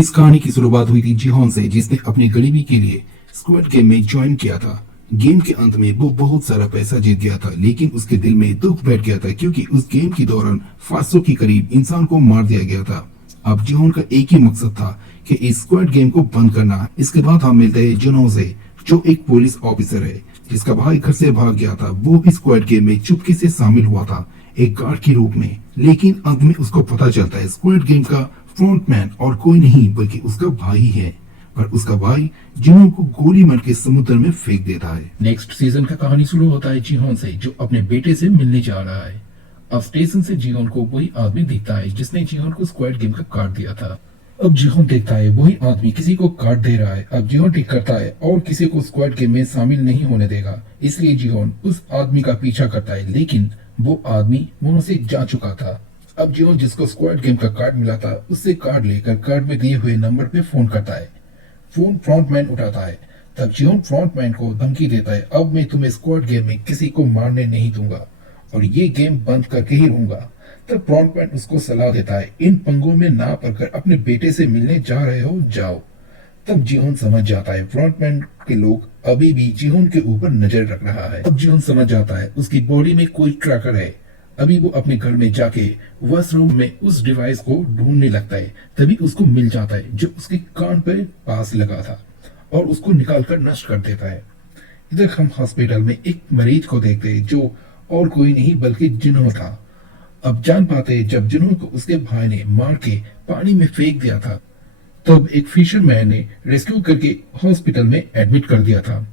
इस कहानी की शुरुआत हुई थी जिहोन से, जिसने अपनी गरीबी के लिए स्क्वाड गेम में ज्वाइन किया था। गेम के अंत में वो बहुत सारा पैसा जीत गया था, लेकिन उसके दिल में दुख बैठ गया था क्योंकि उस गेम के दौरान 500 के करीब इंसान को मार दिया गया था। अब जिहोन का एक ही मकसद था कि इस स्क्वाड गेम को बंद करना। इसके बाद हम मिलते हैं जुनोन से, जो एक पुलिस ऑफिसर है जिसका भाई घर से भाग गया था। वो इस स्क्वाड गेम में चुपके से शामिल हुआ था, एक गार्ड के रूप में, लेकिन अंत में उसको पता चलता है स्क्वाड गेम का फ्रंटमैन और कोई नहीं बल्कि उसका भाई है। पर उसका भाई जिहोन को गोली मार के समुद्र में फेंक देता है। नेक्स्ट सीजन का कहानी शुरू होता है जिहोन से, जो अपने बेटे से मिलने जा रहा है। अब स्टेशन से जिहोन को वही आदमी दिखता है जिसने जिहोन को स्क्वाड गेम का कार्ड दिया था। अब जिहोन देखता है वही आदमी किसी को कार्ड दे रहा है। अब जिहोन ठीक करता है और किसी को स्क्वाड गेम में शामिल नहीं होने देगा, इसलिए जिहोन उस आदमी का पीछा करता है, लेकिन वो आदमी वहां से जा चुका था। अब जिहोन जिसको स्क्वाड गेम का कार्ड मिला था उससे कार्ड लेकर कार्ड में दिए हुए नंबर पे फोन करता है। फोन फ्रंटमैन उठाता है। तब जिहोन फ्रंटमैन को धमकी देता है, अब मैं तुम्हें स्क्वाड गेम में किसी को मारने नहीं दूंगा और ये गेम बंद करके ही रहूंगा। तब फ्रंटमैन उसको सलाह देता है, इन पंगों में ना पड़कर अपने बेटे से मिलने जा रहे हो, जाओ। तब जिहोन समझ जाता है फ्रंटमैन के लोग अभी भी जिहोन के ऊपर नजर रख रहा है। अब जिहोन समझ जाता है उसकी बॉडी में कोई ट्रैकर है। अभी वो अपने घर में जाके वॉशरूम में उस डिवाइस को ढूंढने लगता है। तभी उसको मिल जाता है जो उसके कान पे पास लगा था और उसको निकालकर नष्ट कर देता है। इधर हम हॉस्पिटल में एक मरीज को देखते हैं जो और कोई नहीं बल्कि जिन्हो था। अब जान पाते हैं जब जिन्हो को उसके भाई ने मार के पानी में फेंक दिया था, तब एक फिशरमैन ने रेस्क्यू करके हॉस्पिटल में एडमिट कर दिया था।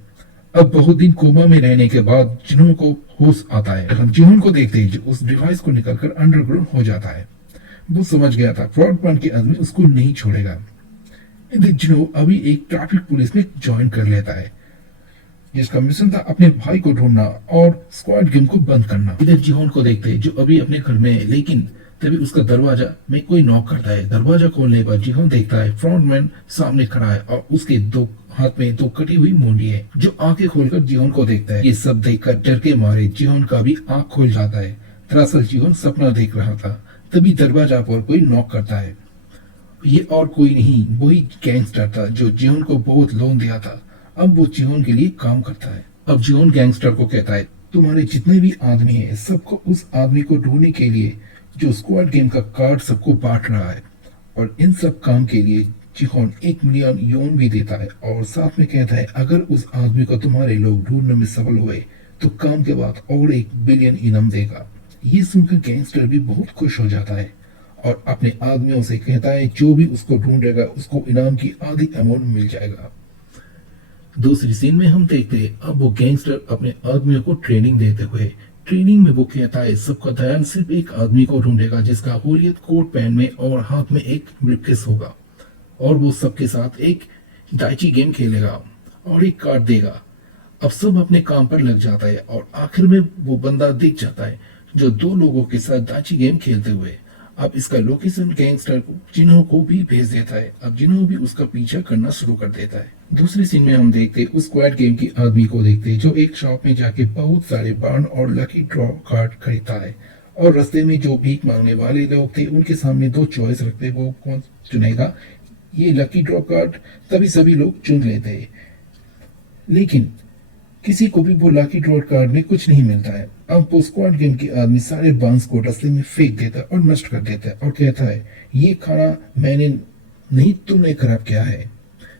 अब बहुत दिन कोमा में रहने के बाद जिन्हों को होश आता है। हम जिहोन को देखते हैं जो उस डिवाइस को निकालकर अंडरग्राउंड हो जाता है। वो समझ गया था फ्रंटमैन के आदमी उसको नहीं छोड़ेगा। इधर जिन्हो अभी एक ट्रैफिक पुलिस में ज्वाइन कर लेता है, जिसका मिशन था अपने भाई को ढूंढना और स्क्वाड गेम को बंद करना। इधर जिहोन को देखते हैं जो अभी अपने घर में है, लेकिन तभी उसका दरवाजा में कोई नॉक करता है। दरवाजा खोलने पर जिहोन देखता है फ्रंटमैन सामने खड़ा है और उसके दो हाथ में दो कटी हुई मुंडी है, जो आंखें खोलकर जिहोन को देखता है। ये सब देखकर डर के मारे जिहोन का भी आंख खोल जाता है। दरअसल जिहोन सपना देख रहा था। तभी दरवाजा पर कोई नॉक करता है। ये और कोई नहीं वही गैंगस्टर था जो जिहोन को बहुत लोन दिया था। अब वो जिहोन के लिए काम करता है। अब जिहोन गैंगस्टर को कहता है, तुम्हारे जितने भी आदमी है सबको उस आदमी को ढूंढने के लिए जो स्क्वाड गेम का कार्ड सबको बांट रहा है, और इन सब काम के लिए जिहोन 1 मिलियन योन भी देता है और साथ में कहता है अगर उस आदमी को तुम्हारे लोग ढूंढने में सफल हुए तो काम के बाद और 1 बिलियन इनाम देगा। ये सुनकर गैंगस्टर भी बहुत खुश हो जाता है और अपने आदमियों से कहता है जो भी उसको ढूंढेगा उसको इनाम की आधी अमाउंट मिल जाएगा। दूसरी सीन में हम देखते हैं अब वो गैंगस्टर अपने आदमियों को ट्रेनिंग देते हुए। ट्रेनिंग में वो कहता है सबका ध्यान सिर्फ एक आदमी को ढूंढेगा जिसका हुर्रियत कोट पैंट में और हाथ में एक ब्रीफकेस होगा, और वो सबके साथ एक डाइची गेम खेलेगा और एक कार्ड देगा। अब सब अपने काम पर लग जाता है और आखिर में वो बंदा दिख जाता है जो 2 लोगों के साथ डाइची गेम खेलते हुए। अब इसका लोकेशन गैंगस्टर को जिन्हों को भी भेज देता है। अब जिन्हों भी उसका पीछा करना शुरू कर देता है। दूसरी सीन में हम देखते उस स्क्वाड गेम की आदमी को देखते जो एक शॉप में जाके बहुत सारे बार्न और लकी ड्रॉ कार्ड खरीदता है, और रास्ते में जो भीख मांगने वाले लोग थे उनके सामने 2 चॉइस रखते, वो कौन चुनेगा। ये लकी ड्रॉ कार्ड तभी सभी लोग चुन लेते हैं, लेकिन किसी को भी वो लकी ड्रॉ कार्ड में कुछ नहीं मिलता है। अब वो स्क्वाड गेम के आदमी सारे बांस को रास्ते में फेंक देता है और नष्ट कर देता है और कहता है ये खाना मैंने नहीं तुमने खराब किया है।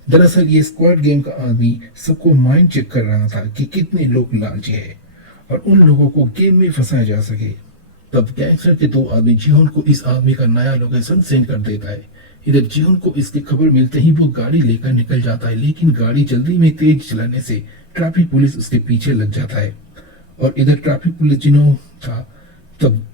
दरअसल ये स्क्वाड गेम का आदमी सबको माइंड चेक कर रहा था कि कितने लोग लालची है और उन लोगों को गेम में फंसाया जा सके। तब गैंगस्टर के 2 आदमी जिहोन को इस आदमी का नया लोकेशन सेंड कर देता है। इधर जिहोन को इसकी खबर मिलते ही वो गाड़ी लेकर निकल जाता है, लेकिन गाड़ी जल्दी में तेज चलाने से ट्रैफिक पुलिस उसके पीछे लग जाता है और इधर ट्रैफिक पुलिस जिन्हों था तब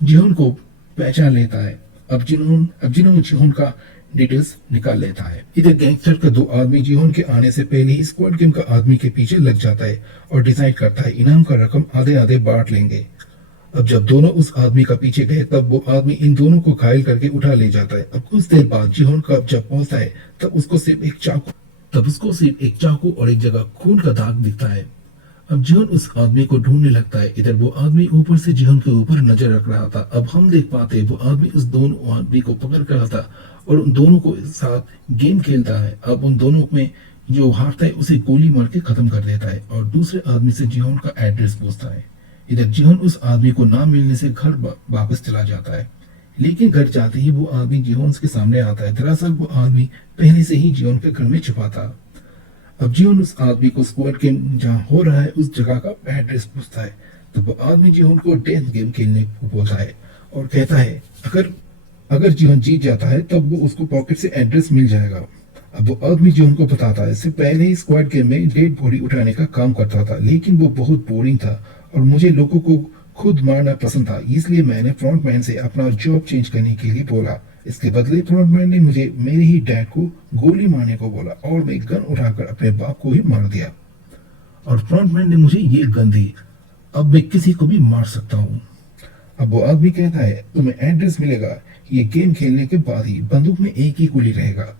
जिहोन को पहचान लेता है। अब जिन्हों जिहोन का डिटेल्स निकाल लेता है। इधर गैंगस्टर का 2 आदमी जिहोन के आने से पहले ही स्क्वाड गेम का आदमी के पीछे लग जाता है और डिसाइड करता है इनाम का रकम आधे आधे बांट लेंगे। अब जब दोनों उस आदमी का पीछे गए तब वो आदमी इन दोनों को घायल करके उठा ले जाता है। अब कुछ देर बाद जिहोन का जब पहुंचता है तब उसको सिर्फ एक चाकू और एक जगह खून का दाग दिखता है। अब जिहोन उस आदमी को ढूंढने लगता है। इधर वो आदमी ऊपर से जिहोन के ऊपर नजर रख रहा था। अब हम देख पाते वो आदमी उस दोनों आदमी को पकड़ रहा था और उन दोनों को साथ गेम खेलता है। अब उन दोनों में जो हारता है उसे गोली मार के खत्म कर देता है और दूसरे आदमी से जिहोन का एड्रेस पूछता है। इधर जिहोन उस आदमी को ना मिलने से घर वापस चला जाता है, लेकिन घर जाते ही वो आदमी जिहोन के सामने आता है। दरअसल वो आदमी पहले से ही जिहोन के घर में छुपा था। अब जिहोन उस आदमी को स्क्वाड गेम जहाँ हो रहा है उस जगह का एड्रेस पूछता है। तब वो आदमी जिहोन को डेथ गेम खेलने को बोलता है और कहता है अगर जिहोन जीत जाता है तब वो उसको पॉकेट से एड्रेस मिल जाएगा। अब वो आदमी जिहोन को बताता है इससे पहले ही स्क्वाड गेम में डेड बॉडी उठाने का काम करता था, लेकिन वो बहुत बोरिंग था और मुझे लोगों को खुद मारना पसंद था, इसलिए मैंने फ्रंटमैन से अपना जॉब चेंज करने के लिए बोला। इसके बदले फ्रंटमैन ने मुझे मेरे ही डैड को गोली मारने को बोला और मैं गन उठाकर अपने बाप को ही मार दिया और फ्रंटमैन ने मुझे ये गन दी। अब मैं किसी को भी मार सकता हूँ। अब वो आदमी कहता है तुम्हें एड्रेस मिलेगा ये गेम खेलने के बाद ही, बंदूक में एक ही गोली रहेगा,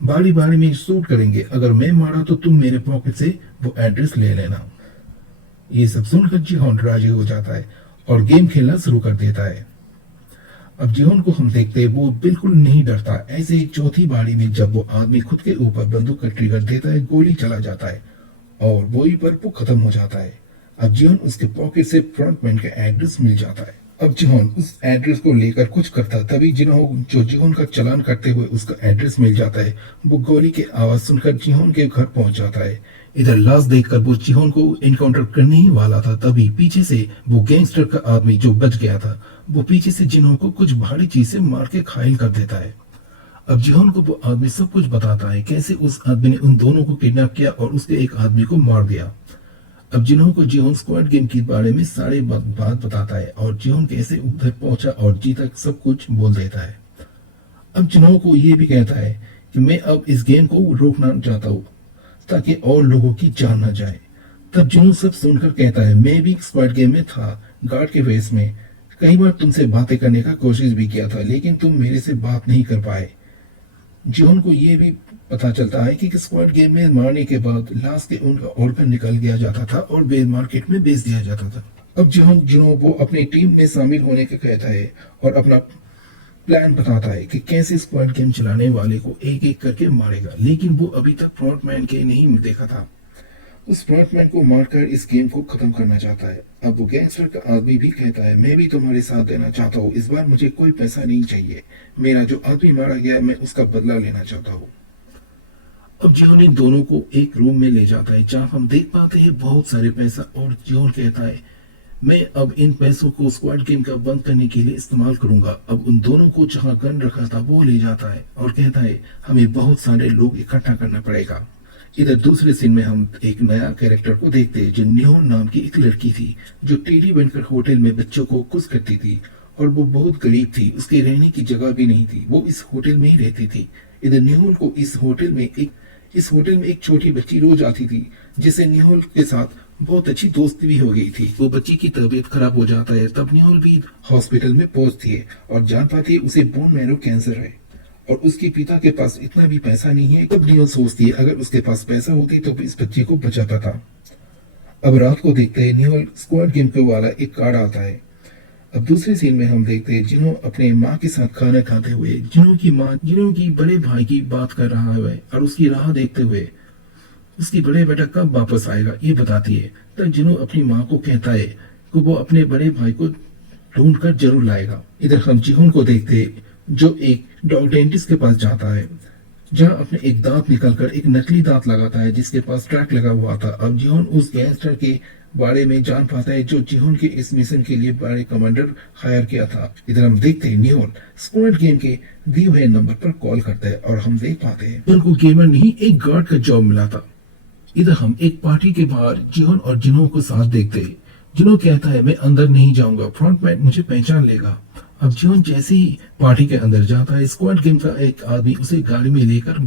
बारी बारी में शूट करेंगे, अगर मैं मारा तो तुम मेरे पॉकेट से वो एड्रेस ले लेना। ये सब सुनकर जिहोन राजी हो जाता है और गेम खेलना शुरू कर देता है। अब जिहोन को हम देखते हैं वो बिल्कुल नहीं डरता। ऐसे ही चौथी बारी में जब वो आदमी खुद के ऊपर बंदूक का ट्रिगर देता है, गोली चला जाता है और वही पर वो खत्म हो जाता है। अब जिहोन उसके पॉकेट से फ्रंटमैन का एड्रेस मिल जाता है। अब जिहोन उस एड्रेस को लेकर कुछ करता, तभी जिहोन जो जिहोन का चलान करते हुए उसका एड्रेस मिल जाता है। वो गोली की आवाज सुनकर जिहोन के घर पहुंच जाता है। इधर लाश देखकर वो जिहोन को एनकाउंटर करने ही वाला था, तभी पीछे से वो गैंगस्टर का आदमी जो बच गया था वो पीछे से जिहोन को कुछ भारी चीज से मार के घायल कर देता है। अब जिहोन को वो आदमी सब कुछ बताता है, कैसे उस आदमी ने उन दोनों को किडनैप किया और उसके एक आदमी को मार दिया। अब जिहोन को जिहोन स्क्वाड गेम के बारे में सारे बात बताता है और जिहोन कैसे उधर पहुंचा और जीता सब कुछ बोल देता है। अब जिहोन को ये भी कहता है कि मैं अब इस गेम को रोकना चाहता हूँ ताकि और लोगों की जान ना जाए। तब जिहोन सब सुनकर कहता है मैं भी स्क्वाड गेम में था, गार्ड के वेस में, कई बार तुमसे बातें करने का कोशिश भी किया था, लेकिन तुम मेरे से बात नहीं कर पाए। जिहोन को ये भी पता चलता है कि स्क्वाड गेम में मारने के बाद लाश के उनका ऑर्गन निकल गया जाता था और बेल मार्केट में बेच दिया जाता था। अब जिहोन वो अपनी टीम में शामिल होने का कहता है और अपना प्लान बताता है कि कैसे स्क्वाड गेम चलाने वाले को एक एक करके मारेगा, लेकिन वो अभी तक फ्रंटमैन के नहीं देखा था। उस फ्रंटमैन को मारकर इस गेम को खत्म करना चाहता है। अब वो गैंगस्टर का आदमी भी कहता है मैं भी तुम्हारे साथ देना चाहता हूँ, इस बार मुझे कोई पैसा नहीं चाहिए, मेरा जो आदमी मारा गया मैं उसका बदला लेना चाहता हूँ। अब जिहोन इन दोनों को एक रूम में ले जाता है जहाँ हम देख पाते हैं बहुत सारे पैसा और जिहोन कहता है मैं अब इन पैसों को स्क्वाड गेम का बंद करने के लिए इस्तेमाल करूंगा। अब उन दोनों को जहाँ गन रखा था वो ले जाता है और कहता है हमें बहुत सारे लोग इकट्ठा करना पड़ेगा। इधर दूसरे सीन में हम एक नया कैरेक्टर को देखते हैं जो निहोन नाम की एक लड़की थी जो टेडी बनकर होटल में बच्चों को खुश करती थी और वो बहुत गरीब थी, उसके रहने की जगह भी नहीं थी, वो इस होटल में ही रहती थी। इधर निहोन को इस होटल में एक छोटी बच्ची रोज आती थी जिसे निहोल के साथ बहुत अच्छी दोस्ती भी हो गई थी। वो बच्ची की तबीयत खराब हो जाता है, तब निहोल भी हॉस्पिटल में पहुंचती है और जान पाती है उसे बोन मैरो कैंसर है और उसके पिता के पास इतना भी पैसा नहीं है। तब निहोल सोचती है अगर उसके पास पैसा होती तो इस बच्ची को बचा पाता। अब रात को देखते हैं निहोल स्क्वाड गेम के वाला एक कार्ड आता है। अब दूसरे सीन में हम देखते हैं जिन्हों अपने माँ के साथ खाना खाते हुए जिन्हों की बड़े भाई की बात कर रहा है और उसकी राह देखते हुए उसकी बड़े बेटा कब वापस आएगा ये बताती है। तब जिन्हों अपनी माँ को कहता है कि वो अपने बड़े भाई को ढूंढ कर जरूर लाएगा। इधर हम जिहोन को देखते हैं जो एक डॉग डेंटिस्ट के पास जाता है जहाँ अपने एक दांत निकालकर एक नकली दांत लगाता है जिसके पास ट्रैक लगा हुआ था। अब जिहोन उस गैंगस्टर के बारे में जान पाता है जो जिहोन के इस मिशन के लिए बड़े कमांडर हायर किया था। इधर हम देखते हैं निहोल स्क्वाड गेम के दिए हुए नंबर पर कॉल करता है और हम देख पाते हैं उनको गेमर नहीं एक गार्ड का जॉब मिला था। इधर हम एक पार्टी के बाहर जिहोन और जिन्हों को साथ देखते हैं। जिन्हों कहता है मैं अंदर नहीं जाऊंगा, फ्रंटमैन मुझे पहचान लेगा। अब जिहोन जैसे ही पार्टी के अंदर जाता है स्क्वाड गेम का एक आदमी उसे गाड़ी में लेकर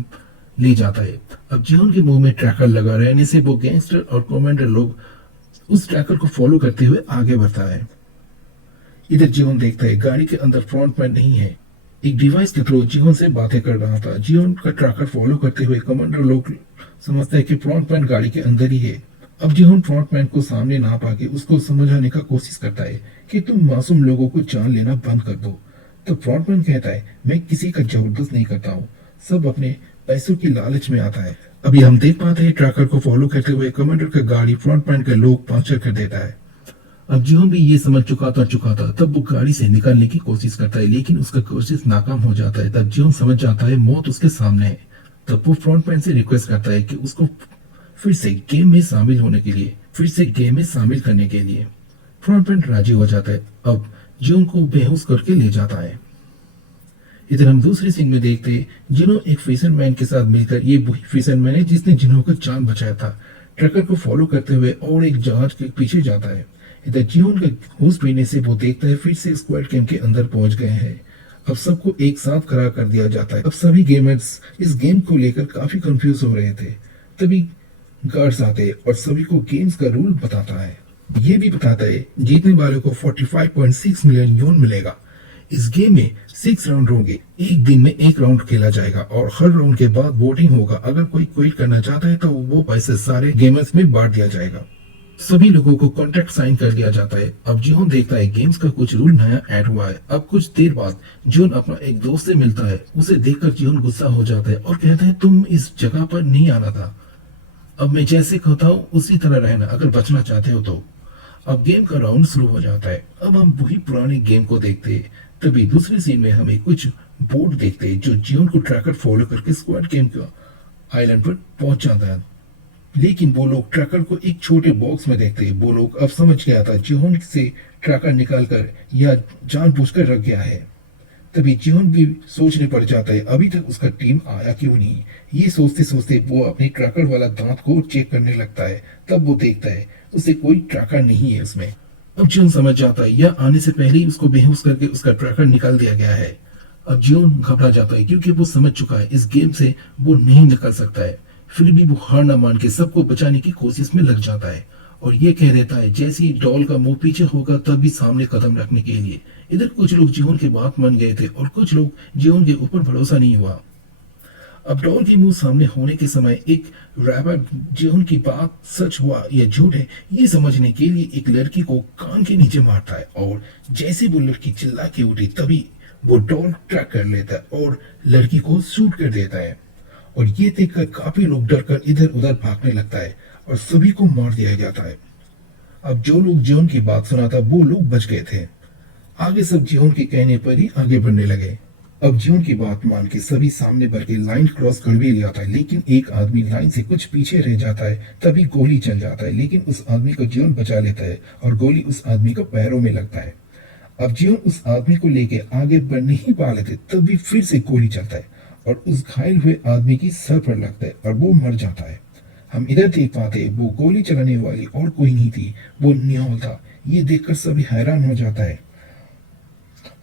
ले जाता है। अब जिहोन के मुंह में ट्रैकर लगा रहने से वो गैंगस्टर और कमांडर लोग उस ट्रैकर को फॉलो करते हुए आगे बढ़ता है। इधर जिहोन देखता है गाड़ी के अंदर फ्रंटमैन नहीं है, एक डिवाइस के थ्रू जिहोन से बातें कर रहा था। जिहोन का ट्रैकर फॉलो करते हुए कमांडर लोग समझते हैं कि फ्रंटमैन गाड़ी के अंदर ही है। अब जिहोन फ्रंटमैन को सामने ना पाके उसको समझाने का कोशिश करता है कि तुम मासूम लोगों को जान लेना बंद कर दो, तो फ्रंटमैन कहता है, मैं किसी का जबरदस्त नहीं करता हूँ, सब अपने पैसों की लालच में आता है। अभी हम देख पाते हैं ट्रैकर को फॉलो करते हुए कमांडर का गाड़ी फ्रंटमैन के लोग पंक्चर कर देता है। अब जियोन भी ये समझ चुका था तब वो गाड़ी से निकलने की कोशिश करता है, लेकिन उसका कोशिश नाकाम हो जाता है। तब जियोन समझ जाता है मौत उसके सामने है। तब वो फ्रंटमैन से रिक्वेस्ट करता है कि उसको फिर से गेम में शामिल होने के लिए, फिर से गेम में शामिल करने के लिए। फ्रंटमैन राजी हो जाता है। अब जियोन को बेहोश करके ले जाता है। इधर हम दूसरी सीन में देखते हैं जिनो एक फिशरमैन के साथ मिलकर, ये वही फिशरमैन है जिसने जिनो का जान बचाया था, ट्रकर को फॉलो करते हुए और एक जहाज के पीछे जाता है। इधर जियोन का होश पीने से वो देखता है फिर से स्क्वाड गेम के अंदर पहुंच गए हैं। अब सबको एक साथ खड़ा कर दिया जाता है। अब सभी गेमर्स इस गेम को लेकर काफी कंफ्यूज हो रहे थे। तभी गार्ड्स आते हैं और सभी को गेम्स का रूल बताता है। ये भी बताता है जीतने वाले को 45.6 मिलियन यून मिलेगा। इस गेम में 6 राउंड होंगे, एक दिन में एक राउंड खेला जाएगा और हर राउंड के बाद वोटिंग होगा। अगर कोई क्विट करना चाहता है तो वो पैसे सारे गेमर्स में बांट दिया जाएगा। सभी लोगों को कॉन्ट्रैक्ट साइन कर दिया जाता है। अब जियोन देखता है गेम्स का कुछ रूल नया ऐड हुआ है। अब कुछ देर बाद जियोन अपना एक दोस्त से मिलता है। उसे देखकर जियोन गुस्सा हो जाता है और कहता है तुम इस जगह पर नहीं आना था। अब मैं जैसे कहता हूँ उसी तरह रहना अगर बचना चाहते हो तो। अब गेम का राउंड शुरू हो जाता है। अब हम वही पुराने गेम को देखते हैं। तभी दूसरी सीन में हमें कुछ बोर्ड देखते हैं जो जियोन को ट्रैकर फॉलो करके स्क्वाड गेम का आइलैंड पर पहुंच जाता है। लेकिन वो लोग ट्रैकर को एक छोटे बॉक्स में देखते हैं। वो लोग अब समझ गया था जियोन से ट्रैकर निकाल कर या जानबूझकर रख गया है। तभी जियोन भी सोचने पड़ जाता है अभी तक उसका टीम आया क्यों नहीं। ये सोचते सोचते वो अपने ट्रैकर वाला दांत को चेक करने लगता है। तब वो देखता है उसे कोई ट्रैकर नहीं है उसमें। अब जियोन समझ जाता है यह आने से पहले ही उसको बेहोश करके उसका ट्रैकर निकाल दिया गया है। अब जियोन घबरा जाता है क्योंकि वो समझ चुका है इस गेम से वो नहीं निकल सकता है। फिर भी वो हार न मान के सबको बचाने की कोशिश में लग जाता है और ये कह देता है जैसे ही डॉल का मुंह पीछे होगा तब भी सामने कदम रखने के लिए। इधर कुछ लोग जियोन की बात मान गए थे और कुछ लोग जियोन के ऊपर भरोसा नहीं हुआ। अब डॉल के मुंह सामने होने के समय एक रैपर जियोन की बात सच हुआ या झूठ है ये समझने के लिए एक लड़की को कान के नीचे मारता है और जैसे वो लड़की चिल्ला के उठी तभी वो डॉल ट्रैक कर लेता है और लड़की को शूट कर देता है। और ये देखकर काफी लोग डरकर इधर उधर भागने लगता है और सभी को मार दिया जाता है। अब जो लोग जियोन की बात सुना था वो लोग बच गए थे। आगे सब जियोन के कहने पर ही आगे बढ़ने लगे। अब जियोन की बात मान के सभी सामने बढ़ के लाइन क्रॉस कर भी जाता है, लेकिन एक आदमी लाइन से कुछ पीछे रह जाता है। तभी गोली चल जाता है, लेकिन उस आदमी को जियोन बचा लेता है और गोली उस आदमी को पैरों में लगता है। अब जियोन उस आदमी को लेके आगे बढ़ नहीं पा लेते तभी फिर से गोली चलता है और उस घायल हुए आदमी की सर पर लगता है और वो मर जाता है। हम इधर देख पाते वो गोली चलाने वाली और कोई नहीं थी, वो नियोल था। ये देखकर सभी हैरान हो जाता है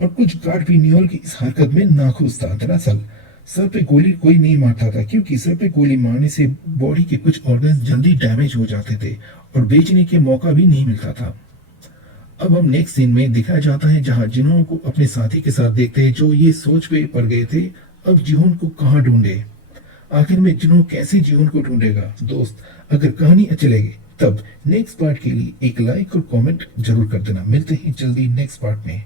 और कुछ गार्ड भी नियोल की इस हरकत में नाखुश था। दरअसल सर पे गोली कोई नहीं मारता था क्योंकि सर पे गोली मारने से बॉडी के कुछ ऑर्गन्स जल्दी डैमेज हो जाते थे और बेचने के मौका भी नहीं मिलता था। अब हम नेक्स्ट सीन में दिखाया जाता है जहां जियोन को अपने साथी के साथ देखते हैं जो ये सोच पे पड़ गए थे अब जियोन को कहाँ ढूंढे। आखिर में जियोन कैसे जियोन को ढूंढेगा। दोस्त अगर कहानी अच्छी लगी तब नेक्स्ट पार्ट के लिए एक लाइक और कमेंट जरूर कर देना। मिलते हैं जल्दी नेक्स्ट पार्ट में।